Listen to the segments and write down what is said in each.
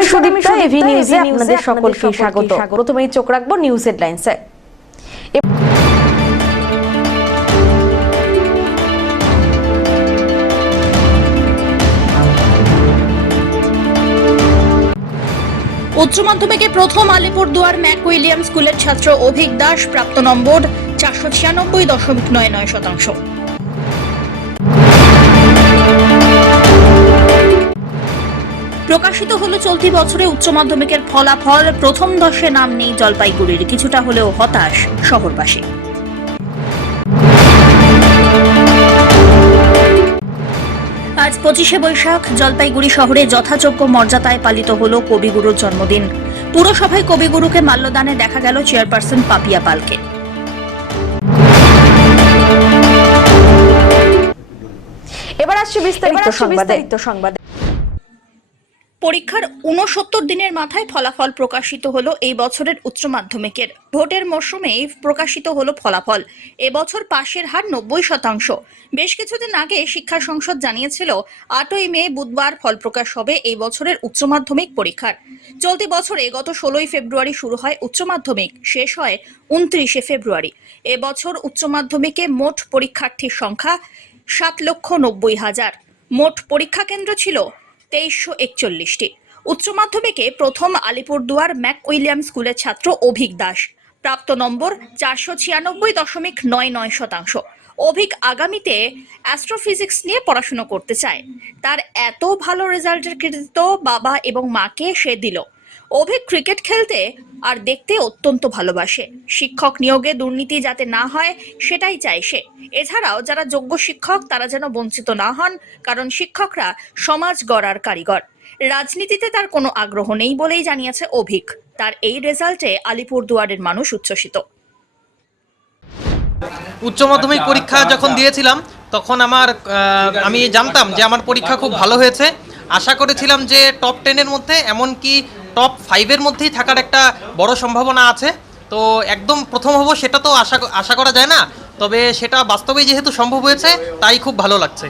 আমি সুদীপ্তা, এভি নিউজে আপনাদের সকলকে স্বাগত। প্রথমেই চোখ রাখবো নিউজ হেডলাইন্সে। উচ্চ মাধ্যমিকে প্রথম আলিপুরদুয়ার ম্যাক উইলিয়াম স্কুলের ছাত্র অভিক দাস, প্রাপ্ত নম্বর 496.99%। প্রকাশিত হলো চলতি বছরে উচ্চ মাধ্যমিকের ফলাফল। প্রথম 10-এ নাম নেই জলপাইগুড়ির, কিছুটা হলেও হতাশ শহরবাসী। আজ 25শে বৈশাখ জলপাইগুড়ি শহরে যথাযোগ্য মর্যাদায় পালিত হলো কবিগুরুর জন্মদিন। পুরসভায় কবিগুরুকে মাল্যদানে দেখা গেল চেয়ারপারসন পাপিয়া পালকে। এবার আসছে বিস্তারিত সংবাদ। পরীক্ষার 69 দিনের মাথায় ফলাফল প্রকাশিত হলো এই বছরের উচ্চ মাধ্যমিকের। ভোটের মরশুমেই প্রকাশিত হলো ফলাফল। এবছর পাশের হার 90%। বেশ কিছুদিন আগে শিক্ষা সংসদ জানিয়েছিল 8ই মে বুধবার ফল প্রকাশ হবে এই বছরের উচ্চ মাধ্যমিক পরীক্ষার। চলতি বছরে গত 16ই ফেব্রুয়ারি শুরু হয় উচ্চ মাধ্যমিক, শেষ হয় 29শে ফেব্রুয়ারি। এবছর উচ্চ মাধ্যমিকে মোট পরীক্ষার্থীর সংখ্যা 7,90,000। মোট পরীক্ষা কেন্দ্র ছিল 2341টি। উচ্চ মাধ্যমিকে প্রথম আলিপুরদুয়ার ম্যাক উইলিয়াম স্কুলের ছাত্র অভিক দাস, প্রাপ্ত নম্বর 496.99%। অভিক আগামীতে অ্যাস্ট্রোফিজিক্স নিয়ে পড়াশোনা করতে চায়। তার এত ভালো রেজাল্টের কৃতিত্ব বাবা এবং মাকে সে দিল। অভিক ক্রিকেট খেলতে আর দেখতে অত্যন্ত ভালোবাসে। শিক্ষক নিয়োগে দুর্নীতি যাতে না হয় সেটাই চায় সে। এছাড়াও যারা যোগ্য শিক্ষক তারা যেন বঞ্চিত না হন, কারণ শিক্ষকরা সমাজ গড়ার কারিগর। রাজনীতিতে তার কোনো আগ্রহ নেই বলেই জানিয়েছে অভিক। তার এই রেজাল্টে আলিপুরদুয়ারের মানুষ উচ্ছ্বসিত। উচ্চ মাধ্যমিক পরীক্ষা যখন দিয়েছিলাম তখন আমি জানতাম যে আমার পরীক্ষা খুব ভালো হয়েছে। আশা করেছিলাম যে টপ 10-এর মধ্যে, এমনকি টপ 5-এর মধ্যেই থাকার একটা বড় সম্ভাবনা আছে। তো একদম প্রথম হব সেটা তো আশা করা যায় না, তবে সেটা বাস্তবেই যেহেতু সম্ভব হয়েছে তাই খুব ভালো লাগছে।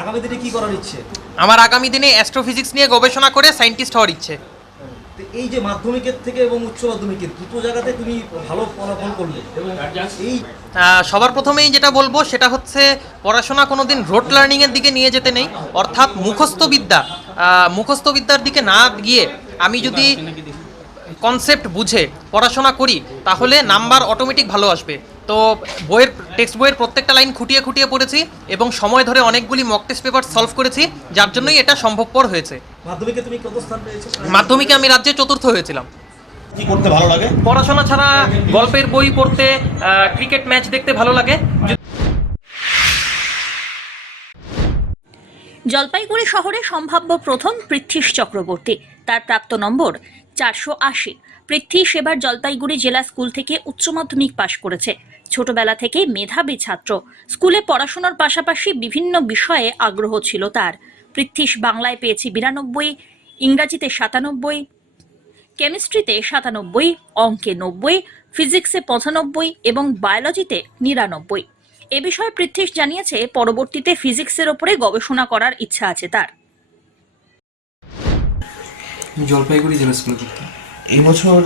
আগামী দিনে কি করার ইচ্ছে? আমার আগামী দিনে অ্যাস্ট্রোফিজিক্স নিয়ে গবেষণা করে সায়েন্টিস্ট হওয়ার ইচ্ছে। এই যে মাধ্যমিকের থেকে এবং উচ্চ মাধ্যমিকের দুটো জায়গাতে তুমি ভালো ফলাফল করলে, এবং এই সবার প্রথমেই যেটা বলবো সেটা হচ্ছে পড়াশোনা কোনোদিন রোড লার্নিংয়ের দিকে নিয়ে যেতে নেই, অর্থাৎ মুখস্থ বিদ্যার দিকে না গিয়ে আমি যদি কনসেপ্ট বুঝে পড়াশোনা করি তাহলে নাম্বার অটোমেটিক ভালো আসবে। তো টেক্সট বইয়ের প্রত্যেকটা লাইন খুঁটিয়ে খুঁটিয়ে পড়েছি এবং সময় ধরে অনেকগুলি মক টেস্ট পেপার সলভ করেছি, যার জন্যই এটা সম্ভবপর হয়েছে। মাধ্যমিকে তুমি কত স্থান পেয়েছো? মাধ্যমিকে আমি রাজ্যে 4র্থ হয়েছিলাম। কি করতে ভালো লাগে? পড়াশোনা ছাড়া গল্পের বই পড়তে, ক্রিকেট ম্যাচ দেখতে ভালো লাগে। জলপাইগুড়ি শহরে সম্ভাব্য প্রথম পৃথ্বীশ চক্রবর্তী, তার প্রাপ্ত নম্বর 480। পৃথ্বীশ এবার জলপাইগুড়ি জেলা স্কুল থেকে উচ্চ মাধ্যমিক পাশ করেছে। ছোটবেলা থেকেই মেধাবী ছাত্র। স্কুলে পড়াশোনার পাশাপাশি বিভিন্ন বিষয়ে আগ্রহ ছিল তার। পৃথ্বীশ বাংলায় পেয়েছে 92, ইংরাজিতে 97, কেমিস্ট্রিতে 97, অঙ্কে 90, ফিজিক্সে 95 এবং বায়োলজিতে 99। এ বিষয়ে পৃথ্বীশ জানিয়েছে পরবর্তীতে ফিজিক্সের ওপরে গবেষণা করার ইচ্ছা আছে তার। জলপাইগুড়ি জেলা স্কুলে পড়তাম। এই বছর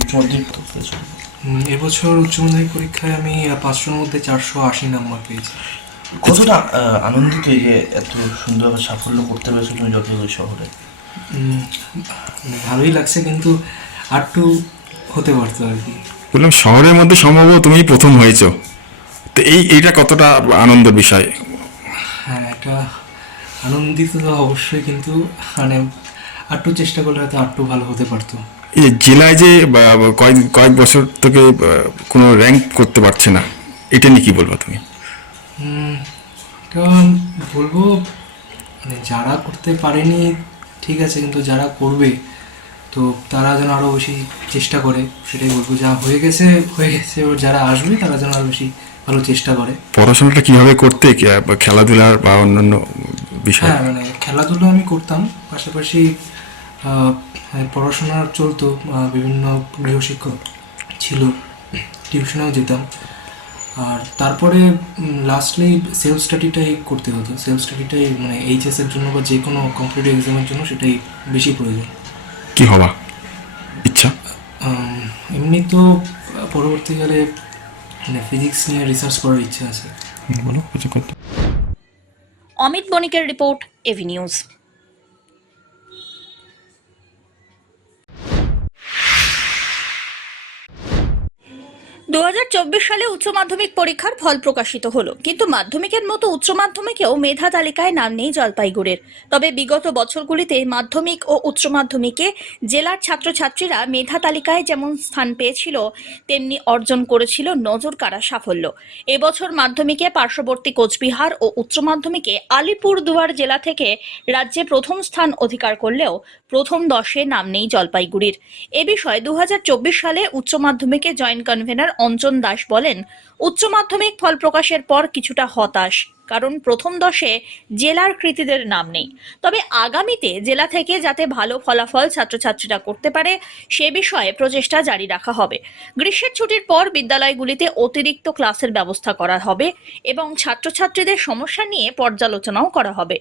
উচ্চ মাধ্যমিক পেয়েছো? এবছর উচ্চ মাধ্যমিক পরীক্ষায় আমি 500-এর মধ্যে 480 নাম্বার পেয়েছি। কতটা আনন্দিত যে এত সুন্দরভাবে সাফল্য করতে পেরেছো তুমি জলপাইগুড়ি শহরে? ভালোই লাগছে, কিন্তু আর একটু হতে পারতো আর কি। বললাম শহরের মধ্যে সম্ভবত তুমি প্রথম হয়েছো, তো এইটা কতটা আনন্দের বিষয়? হ্যাঁ, এটা আনন্দিত তো অবশ্যই, কিন্তু মানে আর একটু চেষ্টা করলে হয়তো আর একটু ভালো হতে পারতো। এই যে জেলায় যে কয়েক বছর থেকে কোনো র্যাঙ্ক করতে পারছে না, এটা নিয়ে কি বলবো তুমি? এটা বলবো মানে যারা করতে পারেনি ঠিক আছে, কিন্তু যারা করবে তো তারা যেন আরও বেশি চেষ্টা করে, সেটাই বলবো। যা হয়ে গেছে, ওর যারা আসবে তারা যেন আরও বেশি ভালো চেষ্টা করে। পড়াশোনাটা কীভাবে করতে, খেলাধুলার বা অন্যান্য বিষয়? হ্যাঁ, মানে খেলাধুলো আমি করতাম, পাশাপাশি পড়াশোনা চলতো, বিভিন্ন গৃহশিক্ষক ছিল, টিউশনেও যেতাম। আর তারপরে লাস্টলি সেলফ স্টাডিটাই করতে হতো। সেলফ স্টাডিটাই মানে এইচএসের জন্য বা যে কোনো কম্পিটিটিভ এক্সামের জন্য সেটাই বেশি প্রয়োজন। কি হওয়া ইচ্ছা? এমনি তো পরবর্তীকালে মানে ফিজিক্স নিয়ে রিসার্চ করার ইচ্ছা আছে। বলো কিছু করতে। অমিত বণিকের রিপোর্ট, এভি নিউজ। 2024 সালে উচ্চ মাধ্যমিক পরীক্ষার ফল প্রকাশিত হলো, কিন্তু মাধ্যমিকের মতো উচ্চ মাধ্যমিকেও মেধা তালিকায় নাম নেই জলপাইগুড়ির। তবে বিগত বছরগুলিতে মাধ্যমিক ও উচ্চ মাধ্যমিকে জেলার ছাত্রছাত্রীরা মেধা তালিকায় যেমন স্থান পেয়েছিল, তেমনি অর্জন করেছিল নজর কাড়া সাফল্য। এবছর মাধ্যমিকে পার্শ্ববর্তী কোচবিহার ও উচ্চ মাধ্যমিকে আলিপুরদুয়ার জেলা থেকে রাজ্যে প্রথম স্থান অধিকার করলেও প্রথম 10-এ নাম নেই জলপাইগুড়ির। এ বিষয়ে 2024 সালে উচ্চ মাধ্যমিকে জয়েন্ট কনভেনর অঞ্জন দাস বলেন, উচ্চ মাধ্যমিক ফল প্রকাশের পর কিছুটা হতাশ, কারণ প্রথম 10-এ জেলার কৃতীদের নাম নেই। তবে আগামীতে জেলা থেকে যাতে ভালো ফলাফল ছাত্রছাত্রীরা করতে পারে সে বিষয়ে প্রচেষ্টা জারি রাখা হবে। গ্রীষ্মের ছুটির পর বিদ্যালয়গুলিতে অতিরিক্ত ক্লাসের ব্যবস্থা করা হবে এবং ছাত্রছাত্রীদের সমস্যা নিয়ে পর্যালোচনাও করা হবে।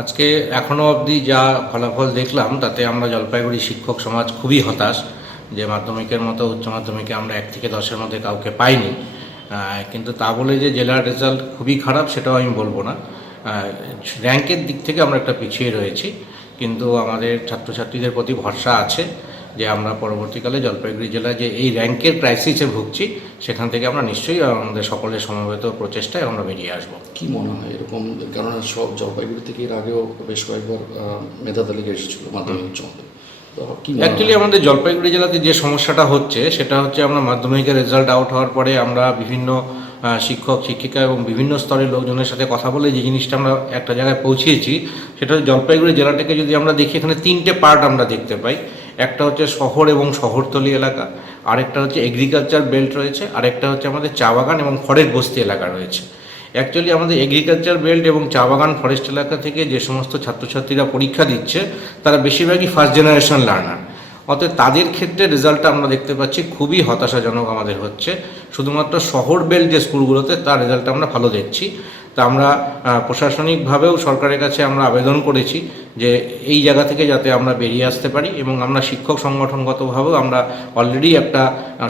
আজকে এখনও অবধি যা ফলাফল দেখলাম তাতে আমরা জলপাইগুড়ি শিক্ষক সমাজ খুবই হতাশ যে মাধ্যমিকের মতো উচ্চ মাধ্যমিকে আমরা 1 থেকে 10-এর মধ্যে কাউকে পাইনি। কিন্তু তা বলে যে জেলার রেজাল্ট খুবই খারাপ সেটাও আমি বলবো না। র্যাঙ্কের দিক থেকে আমরা একটা পিছিয়ে রয়েছি, কিন্তু আমাদের ছাত্রছাত্রীদের প্রতি ভরসা আছে যে আমরা পরবর্তীকালে জলপাইগুড়ি জেলা যে এই র্যাঙ্কের ক্রাইসিসে ভুগছি সেখান থেকে আমরা নিশ্চয়ই আমাদের সকলের সমবেত প্রচেষ্টায় আমরা বেরিয়ে আসবো। কি মনে হয় এরকম? কেননা সব জলপাইগুড়ি থেকে এর আগেও বেশ কয়েকবার মেধা তালিকা এসেছিল মাধ্যমিক উচ্চ মাধ্যমিক। অ্যাকচুয়ালি আমাদের জলপাইগুড়ি জেলাতে যে সমস্যাটা হচ্ছে সেটা হচ্ছে আমরা মাধ্যমিকের রেজাল্ট আউট হওয়ার পরে আমরা বিভিন্ন শিক্ষক শিক্ষিকা এবং বিভিন্ন স্তরের লোকজনের সাথে কথা বলে যে জিনিসটা আমরা একটা জায়গায় পৌঁছিয়েছি সেটা হচ্ছে জলপাইগুড়ি জেলাটাকে যদি আমরা দেখি এখানে 3টে পার্ট আমরা দেখতে পাই। একটা হচ্ছে শহর এবং শহরতলি এলাকা, আরেকটা হচ্ছে এগ্রিকালচার বেল্ট রয়েছে, আরেকটা হচ্ছে আমাদের চা বাগান এবং খড়ের বস্তি এলাকা রয়েছে। অ্যাকচুয়ালি আমাদের এগ্রিকালচার বেল্ট এবং চা বাগান ফরেস্ট এলাকা থেকে যে সমস্ত ছাত্রছাত্রীরা পরীক্ষা দিচ্ছে তারা বেশিরভাগই ফার্স্ট জেনারেশন লার্নার, অতএব তাদের ক্ষেত্রে রেজাল্টটা আমরা দেখতে পাচ্ছি খুবই হতাশাজনক আমাদের হচ্ছে। শুধুমাত্র শহর বেল্ট যে স্কুলগুলোতে তার রেজাল্টটা আমরা ভালো দেখছি। তা আমরা প্রশাসনিকভাবেও সরকারের কাছে আমরা আবেদন করেছি যে এই জায়গা থেকে যাতে আমরা বেরিয়ে আসতে পারি, এবং আমরা শিক্ষক সংগঠনগতভাবেও আমরা অলরেডি একটা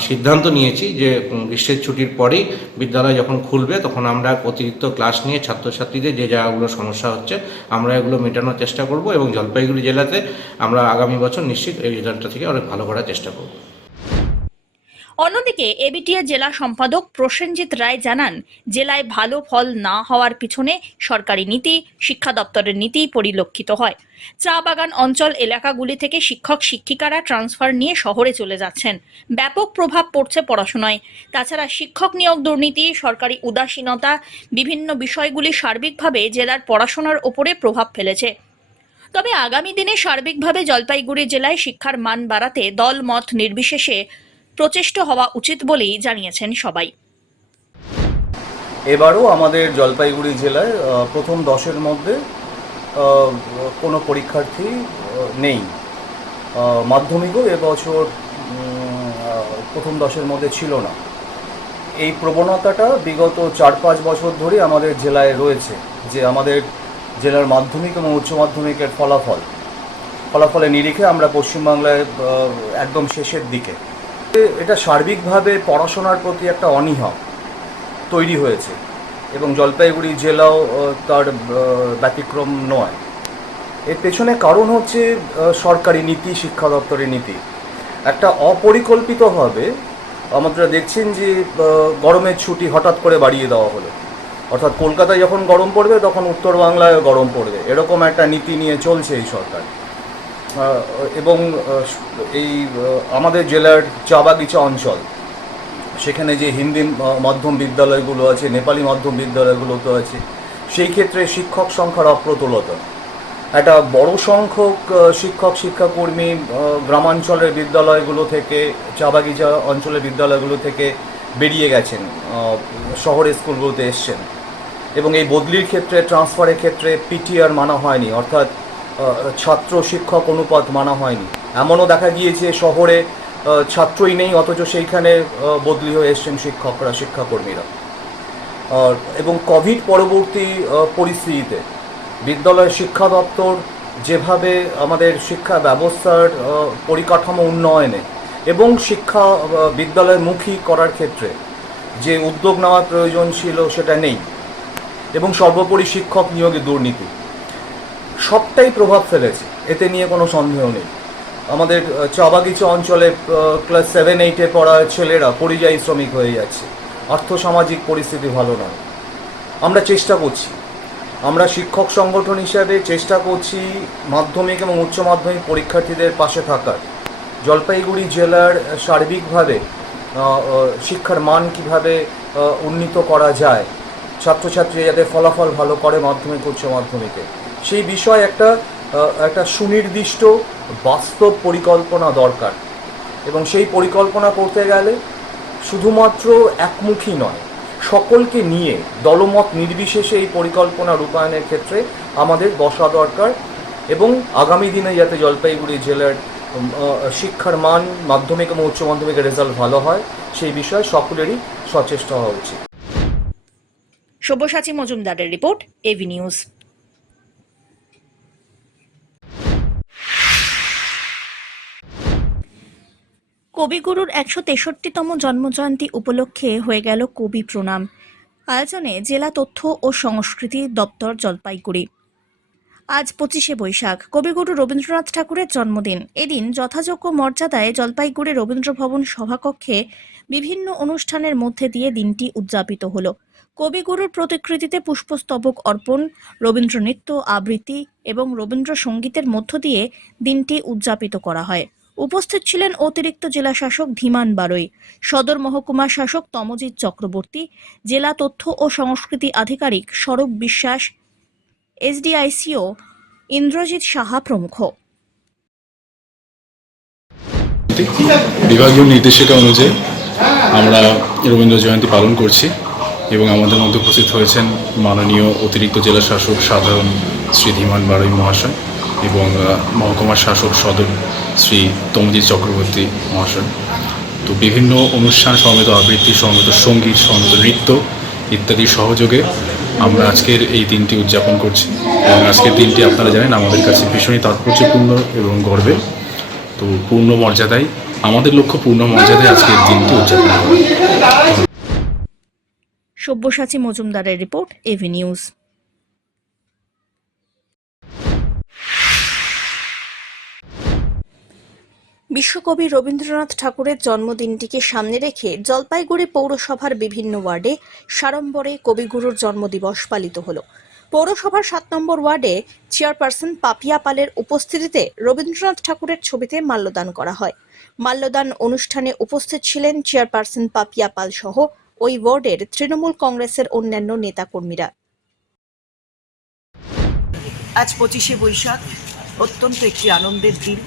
সিদ্ধান্ত নিয়েছি যে গ্রীষ্মের ছুটির পরেই বিদ্যালয় যখন খুলবে তখন আমরা অতিরিক্ত ক্লাস নিয়ে ছাত্রছাত্রীদের যে জায়গাগুলো সমস্যা হচ্ছে আমরা এগুলো মেটানোর চেষ্টা করব, এবং জলপাইগুড়ি জেলাতে আমরা আগামী বছর নিশ্চিত এই রেজাল্টটা থেকে অনেক ভালো করার চেষ্টা করব। অন্যদিকে এবিটিএ জেলা সম্পাদক প্রসেনজিৎ রায় জানান, জেলায় ভালো ফল না হওয়ার পিছনে সরকারি নীতি, শিক্ষা দপ্তরের নীতি পরিলক্ষিত হয়। চা বাগান অঞ্চল এলাকাগুলি থেকে শিক্ষক শিক্ষিকারা ট্রান্সফার নিয়ে শহরে চলে যাচ্ছেন, ব্যাপক প্রভাব পড়ছে পড়াশোনায়। তাছাড়া শিক্ষক নিয়োগ দুর্নীতি, সরকারি উদাসীনতা, বিভিন্ন বিষয়গুলি সার্বিকভাবে জেলার পড়াশোনার ওপরে প্রভাব ফেলেছে। তবে আগামী দিনে সার্বিকভাবে জলপাইগুড়ি জেলায় শিক্ষার মান বাড়াতে দল মত নির্বিশেষে প্রচেষ্টা হওয়া উচিত বলেই জানিয়েছেন সবাই। এবারও আমাদের জলপাইগুড়ি জেলায় প্রথম 10-এর মধ্যে কোনো পরীক্ষার্থী নেই। মাধ্যমিকও এবছর প্রথম 10-এর মধ্যে ছিল না। এই প্রবণতাটা বিগত 4-5 বছর ধরে আমাদের জেলায় রয়েছে, যে আমাদের জেলার মাধ্যমিক এবং উচ্চ মাধ্যমিকের ফলাফলের নিরিখে আমরা পশ্চিমবাংলায় একদম শেষের দিকে। এটা সার্বিকভাবে পড়াশোনার প্রতি একটা অনীহা তৈরি হয়েছে, এবং জলপাইগুড়ি জেলাও তার ব্যতিক্রম নয়। এর পেছনে কারণ হচ্ছে সরকারি নীতি, শিক্ষা দপ্তরের নীতি। একটা অপরিকল্পিতভাবে আমরা দেখছেন যে গরমের ছুটি হঠাৎ করে বাড়িয়ে দেওয়া হলো, অর্থাৎ কলকাতায় যখন গরম পড়বে তখন উত্তর বাংলায় গরম পড়বে, এরকম একটা নীতি নিয়ে চলছে এই সরকার। এবং এই আমাদের জেলার চা বাগিচা অঞ্চল, সেখানে যে হিন্দি মাধ্যম বিদ্যালয়গুলো আছে, নেপালি মাধ্যম বিদ্যালয়গুলো তো আছে, সেই ক্ষেত্রে শিক্ষক সংখ্যার অপ্রতুলতা। একটা বড় সংখ্যক শিক্ষক শিক্ষাকর্মী গ্রামাঞ্চলের বিদ্যালয়গুলো থেকে, চা বাগিচা অঞ্চলের বিদ্যালয়গুলো থেকে বেরিয়ে গেছেন, শহরের স্কুলগুলোতে এসছেন, এবং এই বদলির ক্ষেত্রে, ট্রান্সফারের ক্ষেত্রে পিটিআর মানা হয়নি, অর্থাৎ ছাত্র শিক্ষক অনুপাত মানা হয়নি। এমনও দেখা গিয়েছে শহরে ছাত্রই নেই, অথচ সেইখানে বদলি হয়ে এসছেন শিক্ষকরা, শিক্ষাকর্মীরা। এবং কোভিড পরবর্তী পরিস্থিতিতে বিদ্যালয় শিক্ষা দপ্তর যেভাবে আমাদের শিক্ষা ব্যবস্থার পরিকাঠামো উন্নয়নে এবং শিক্ষা বিদ্যালয়মুখী করার ক্ষেত্রে যে উদ্যোগ নেওয়ার প্রয়োজন ছিল সেটা নেই, এবং সর্বোপরি শিক্ষক নিয়োগে দুর্নীতি সবটাই প্রভাব ফেলেছে, এতে নিয়ে কোনো সন্দেহ নেই। আমাদের চাবাগিচা অঞ্চলে ক্লাস 7-8-এ পড়া ছেলেরা পরিযায়ী শ্রমিক হয়ে যাচ্ছে, আর্থসামাজিক পরিস্থিতি ভালো নয়। আমরা চেষ্টা করছি, আমরা শিক্ষক সংগঠন হিসাবে চেষ্টা করছি মাধ্যমিক এবং উচ্চ মাধ্যমিক পরীক্ষার্থীদের পাশে থাকার। জলপাইগুড়ি জেলার সার্বিকভাবে শিক্ষার মান কিভাবে উন্নীত করা যায়, ছাত্রছাত্রী যাতে ফলাফল ভালো করে মাধ্যমিক উচ্চ মাধ্যমিকে, সেই বিষয়ে একটা সুনির্দিষ্ট বাস্তব পরিকল্পনা দরকার। এবং সেই পরিকল্পনা করতে গেলে শুধুমাত্র একমুখী নয়, সকলকে নিয়ে দলমত নির্বিশেষে এই পরিকল্পনা রূপায়ণের ক্ষেত্রে আমাদের বসা দরকার, এবং আগামী দিনে যাতে জলপাইগুড়ি জেলার শিক্ষার মান মাধ্যমিক এবং উচ্চ মাধ্যমিকের রেজাল্ট ভালো হয় সেই বিষয়ে সকলেরই সচেষ্ট হওয়া উচিত। সব্যসাচী মজুমদারের রিপোর্ট, এভি নিউজ। কবিগুরুর 163তম জন্মজয়ন্তী উপলক্ষে হয়ে গেল কবি প্রণাম। আয়োজনে জেলা তথ্য ও সংস্কৃতি দপ্তর জলপাইগুড়ি। আজ 25শে বৈশাখ, কবিগুরু রবীন্দ্রনাথ ঠাকুরের জন্মদিন। এদিন যথাযোগ্য মর্যাদায় জলপাইগুড়ি রবীন্দ্রভবন সভাকক্ষে বিভিন্ন অনুষ্ঠানের মধ্যে দিয়ে দিনটি উদযাপিত হল। কবিগুরুর প্রতিকৃতিতে পুষ্পস্তবক অর্পণ, রবীন্দ্রনৃত্য, আবৃত্তি এবং রবীন্দ্রসঙ্গীতের মধ্য দিয়ে দিনটি উদযাপিত করা হয়। উপস্থিত ছিলেন অতিরিক্ত জেলা শাসক ধীমান বারৈ, সদর মহকুমা শাসক তমজিৎ চক্রবর্তী, জেলা তথ্য ও সংস্কৃতি আধিকারিক স্বরূপ বিশ্বাস, এসডিআইসিও ইন্দ্রজিৎ সাহা প্রমুখ। বিভাগীয় নির্দেশিকা অনুযায়ী আমরা রবীন্দ্র জয়ন্তী পালন করছি এবং আমাদের মধ্যে উপস্থিত হয়েছেন মাননীয় অতিরিক্ত জেলা শাসক সাধারণ শ্রী ধীমান বারৈ মহাশয় এবং মহকুমা শাসক সদর শ্রী তমজিৎ চক্রবর্তী মহাশয়। তো বিভিন্ন অনুষ্ঠান সমবেত আবৃত্তি, সমবেত সঙ্গীত, সমবেত নৃত্য ইত্যাদি সহযোগে আমরা আজকের এই দিনটি উদযাপন করছি এবং আজকের দিনটি আপনারা জানেন আমাদের কাছে ভীষণই তাৎপর্যপূর্ণ এবং গর্বের। তো পূর্ণ মর্যাদায়, আমাদের লক্ষ্য পূর্ণ মর্যাদায় আজকের দিনটি উদযাপন করা। সব্যসাচী মজুমদারের রিপোর্ট, এভি নিউজ। বিশ্বকবি রবীন্দ্রনাথ ঠাকুরের জন্মদিনটিকে সামনে রেখে জলপাইগুড়ি পৌরসভার বিভিন্ন ওয়ার্ডে সাড়ম্বরে কবিগুরুর জন্মদিবস পালিত হল। পৌরসভার 7 নম্বর ওয়ার্ডে চেয়ারপারসন পাপিয়া পালের উপস্থিতিতে রবীন্দ্রনাথ ঠাকুরের ছবিতে মাল্যদান করা হয়। মাল্যদান অনুষ্ঠানে উপস্থিত ছিলেন চেয়ারপারসন পাপিয়া পাল সহ ওই ওয়ার্ডের তৃণমূল কংগ্রেসের অন্যান্য নেতাকর্মীরা। আজ 25শে বৈশাখ, অত্যন্ত একটি আনন্দের দিন।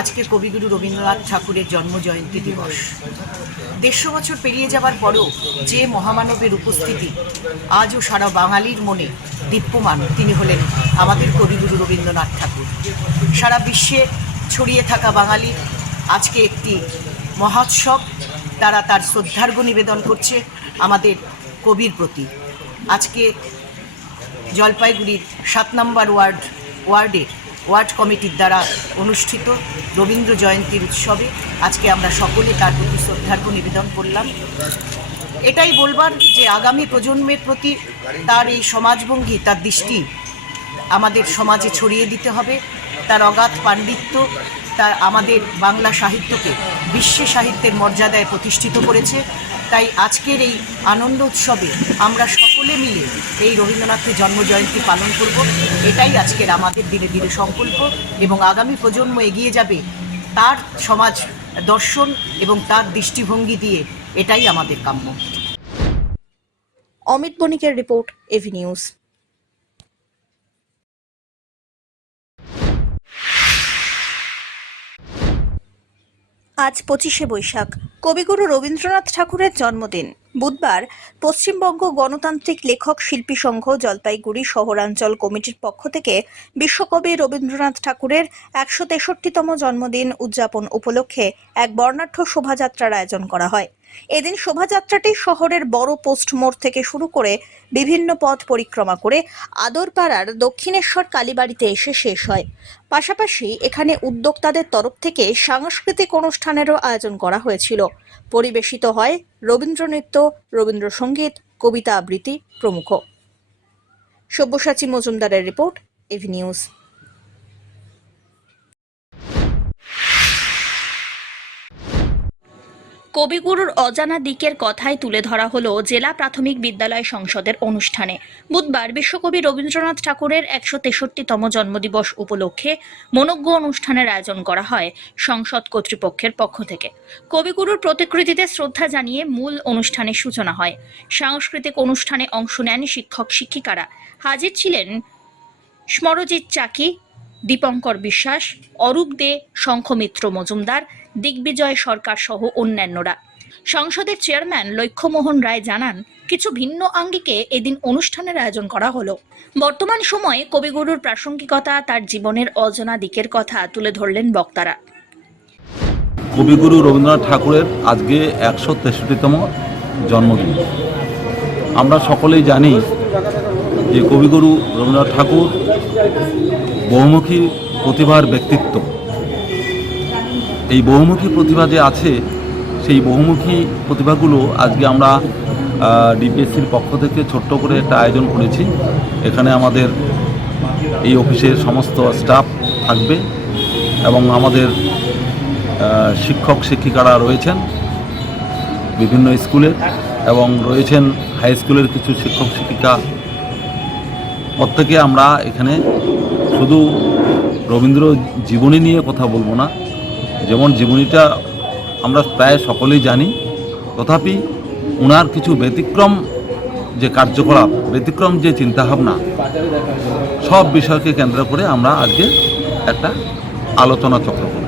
আজকে কবিগুরু রবীন্দ্রনাথ ঠাকুরের জন্মজয়ন্তী দিবস। 150 বছর পেরিয়ে যাবার পরেও যে মহামানবের উপস্থিতি আজও সারা বাঙালির মনে দীপ্যমান, তিনি হলেন আমাদের কবিগুরু রবীন্দ্রনাথ ঠাকুর। সারা বিশ্বে ছড়িয়ে থাকা বাঙালি আজকে একটি মহোৎসব, তারা তার শ্রদ্ধার্ঘ্য নিবেদন করছে আমাদের কবির প্রতি। আজকে জলপাইগুড়ির 7 নম্বর ওয়ার্ডের ওয়ার্ড কমিটির দ্বারা অনুষ্ঠিত রবীন্দ্র জয়ন্তীর উৎসবে আজকে আমরা সকলে তার প্রতি শ্রদ্ধার্ঘ্য নিবেদন করলাম। এটাই বলবার যে আগামী প্রজন্মের প্রতি তার এই সমাজভঙ্গি, তার দৃষ্টি আমাদের সমাজে ছড়িয়ে দিতে হবে। তার অগাধ পাণ্ডিত্য তার আমাদের বাংলা সাহিত্যকে বিশ্ব সাহিত্যের মর্যাদায় প্রতিষ্ঠিত করেছে। তাই আজকের এই আনন্দ উৎসবে আমরা সকলে মিলে এই রবীন্দ্রনাথের জন্মজয়ন্তী পালন করব। এটাই আজকের আমাদের ধীরে ধীরে সংকল্প, এবং আগামী প্রজন্ম এগিয়ে যাবে তার সমাজ দর্শন এবং তার দৃষ্টিভঙ্গি দিয়ে, এটাই আমাদের কাম্য। অমিত বণিকের রিপোর্ট, এভি নিউজ। আজ 25শে বৈশাখ, কবিগুরু রবীন্দ্রনাথ ঠাকুরের জন্মদিন। বুধবার পশ্চিমবঙ্গ গণতান্ত্রিক লেখক শিল্পী সংঘ জলপাইগুড়ি শহরাঞ্চল কমিটির পক্ষ থেকে বিশ্বকবি রবীন্দ্রনাথ ঠাকুরের 163তম জন্মদিন উদযাপন উপলক্ষে এক বর্ণাঢ্য শোভাযাত্রার আয়োজন করা হয়। এদিন শোভাযাত্রাটি শহরের বড় পোস্ট মোড় থেকে শুরু করে বিভিন্ন পথ পরিক্রমা করে আদরপাড়ার দক্ষিণেশ্বর কালীবাড়িতে এসে শেষ হয়। পাশাপাশি এখানে উদ্যোক্তাদের তরফ থেকে সাংস্কৃতিক অনুষ্ঠানেরও আয়োজন করা হয়েছিল। পরিবেশিত হয় রবীন্দ্রনৃত্য, রবীন্দ্রসঙ্গীত, কবিতা আবৃত্তি প্রমুখ। সব্যসাচী মজুমদারের রিপোর্ট, এভি নিউজ। কবিগুরুর অজানা দিকের কথাই তুলে ধরা হলো জেলা প্রাথমিক বিদ্যালয় সংসদের অনুষ্ঠানে। বুধবার বিশ্বকবি রবীন্দ্রনাথ ঠাকুরের ১৬৩তম জন্মদিবস উপলক্ষে মনোজ্ঞ অনুষ্ঠানের আয়োজন করা হয় সংসদ কর্তৃপক্ষের পক্ষ থেকে। কবিগুরুর প্রতিকৃতিতে শ্রদ্ধা জানিয়ে মূল অনুষ্ঠানের সূচনা হয়। সাংস্কৃতিক অনুষ্ঠানে অংশ নেন শিক্ষক শিক্ষিকারা। হাজির ছিলেন স্মরজিৎ চাকি, দীপঙ্কর বিশ্বাস, অরূপ দে, শঙ্খমিত্র মজুমদার, দিগ্বিজয় সরকার সহ অন্যান্যরা। সংসদের চেয়ারম্যান লক্ষ্যমোহন রায় জানান, কিছু ভিন্ন আঙ্গিকে এদিন অনুষ্ঠানের আয়োজন করা হলো। বর্তমান সময়ে কবিগুরুর প্রাসঙ্গিকতা, তার জীবনের অজানা দিকের কথা তুলে ধরলেন বক্তারা। কবিগুরু রবীন্দ্রনাথ ঠাকুরের আজকে ১৬৩তম জন্মদিন। আমরা সকলেই জানি যে কবিগুরু রবীন্দ্রনাথ ঠাকুর বহুমুখী প্রতিভার ব্যক্তিত্ব। এই বহুমুখী প্রতিভা যে আছে, সেই বহুমুখী প্রতিভাগুলো আজকে আমরা ডিপিএসসির পক্ষ থেকে ছোট্ট করে একটা আয়োজন করেছি। এখানে আমাদের এই অফিসের সমস্ত স্টাফ থাকবে এবং আমাদের শিক্ষক শিক্ষিকারা রয়েছেন বিভিন্ন স্কুলের, এবং রয়েছেন হাই স্কুলের কিছু শিক্ষক শিক্ষিকা। প্রত্যেকে আমরা এখানে শুধু রবীন্দ্র জীবনী নিয়ে কথা বলবো না, যেমন জীবনীটা আমরা প্রায় সকলেই জানি, তথাপি ওনার কিছু ব্যতিক্রম যে কার্যকলাপ, ব্যতিক্রম যে চিন্তাভাবনা, সব বিষয়কে কেন্দ্র করে আমরা আজকে একটা আলোচনা চক্র করব।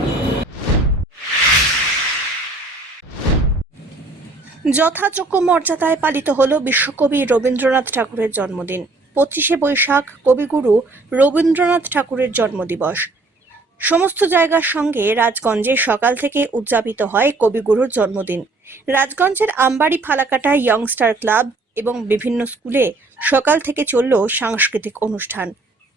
যথাযোগ্য মর্যাদায় পালিত হলো বিশ্বকবি রবীন্দ্রনাথ ঠাকুরের জন্মদিন। 25শে বৈশাখ কবিগুরু রবীন্দ্রনাথ ঠাকুরের জন্মদিবস। সমস্ত জায়গার সঙ্গে রাজগঞ্জে সকাল থেকে উদযাপিত হয় কবিগুরুর জন্মদিন। রাজগঞ্জের আমবাড়ি ফালাকাটা ইয়ংস্টার ক্লাব এবং বিভিন্ন স্কুলে সকাল থেকে চলল সাংস্কৃতিক অনুষ্ঠান।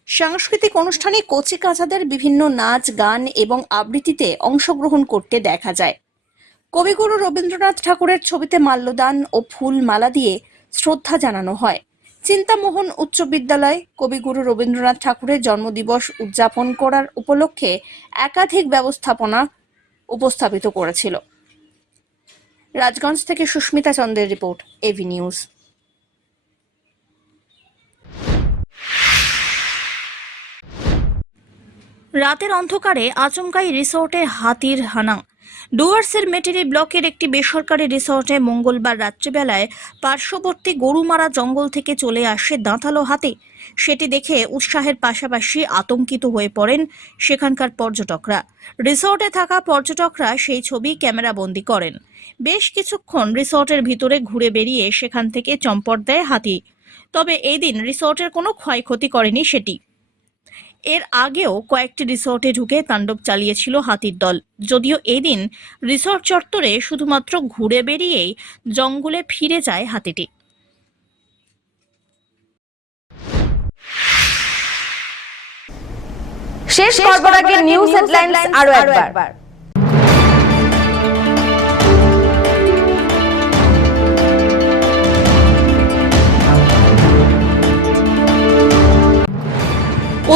সাংস্কৃতিক অনুষ্ঠানে কচি কাঁচাদের বিভিন্ন নাচ, গান এবং আবৃত্তিতে অংশগ্রহণ করতে দেখা যায়। কবিগুরু রবীন্দ্রনাথ ঠাকুরের ছবিতে মাল্যদান ও ফুল মালা দিয়ে শ্রদ্ধা জানানো হয়। চিন্তামোহন উচ্চ বিদ্যালয় কবিগুরু রবীন্দ্রনাথ ঠাকুরের জন্মদিবস উদযাপন করার উপলক্ষে একাধিক ব্যবস্থাপনা উপস্থাপিত করেছিল। রাজগঞ্জ থেকে সুস্মিতা চন্দ্রের রিপোর্ট, এভি নিউজ। রাতের অন্ধকারে আচমকাই রিসোর্টে হাতির হানা। ডুয়ার্সের মেটেরি ব্লকের একটি বেসরকারি রিসোর্টে মঙ্গলবার রাত্রিবেলায় পার্শ্ববর্তী গরুমারা জঙ্গল থেকে চলে আসে দাঁতালো হাতি। সেটি দেখে উৎসাহের পাশাপাশি আতঙ্কিত হয়ে পড়েন সেখানকার পর্যটকরা। রিসোর্টে থাকা পর্যটকরা সেই ছবি ক্যামেরাবন্দি করেন। বেশ কিছুক্ষণ রিসোর্টের ভিতরে ঘুরে বেরিয়ে সেখান থেকে চম্পট দেয় হাতি। তবে এই দিন রিসোর্টের কোনো ক্ষয়ক্ষতি করেনি সেটি। এর আগেও কয়েকটি রিসোর্টে ঢুকে তাণ্ডব চালিয়েছিল হাতির দল। যদিও এদিন রিসোর্ট চত্বরে শুধুমাত্র ঘুরে বেরিয়েই জঙ্গলে ফিরে যায় হাতিটি। শেষ করবার আগে নিউজ হেডলাইন্স আরো একবার।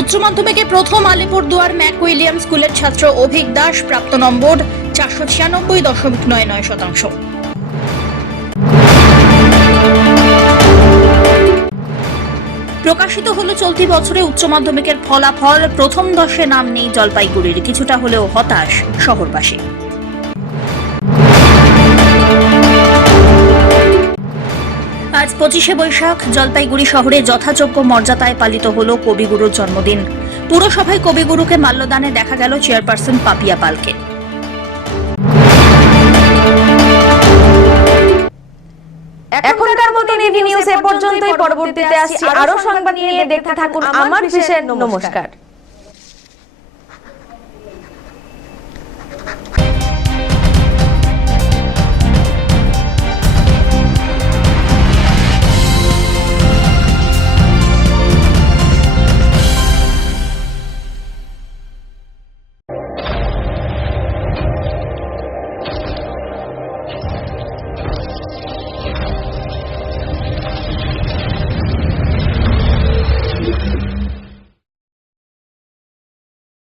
উচ্চ মাধ্যমিকে প্রথম আলিপুরদুয়ার ম্যাক উইলিয়াম স্কুলের ছাত্র অভিক দাস, প্রাপ্ত নম্বর 496.99%। প্রকাশিত হলো চলতি বছরে উচ্চ মাধ্যমিকের ফলাফল। প্রথম 10-এ নাম নেই জলপাইগুড়ির। কিছুটা হলেও হতাশ শহরবাসী। আজ 25শে বৈশাখ জলপাইগুড়ি শহরে যথাযোগ্য মর্যাদায় পালিত হলো কবিগুরুর জন্মদিন। পুরসভায় কবিগুরুকে মাল্যদানে দেখা গেল চেয়ারপারসন পাপিয়া পালকে। এখনকার মতো এভি নিউজ এ পর্যন্তই। পরবর্তীতে আসছি আরো সংবাদ নিয়ে। দেখতে থাকুন আমার বিশেষ। নমস্কার।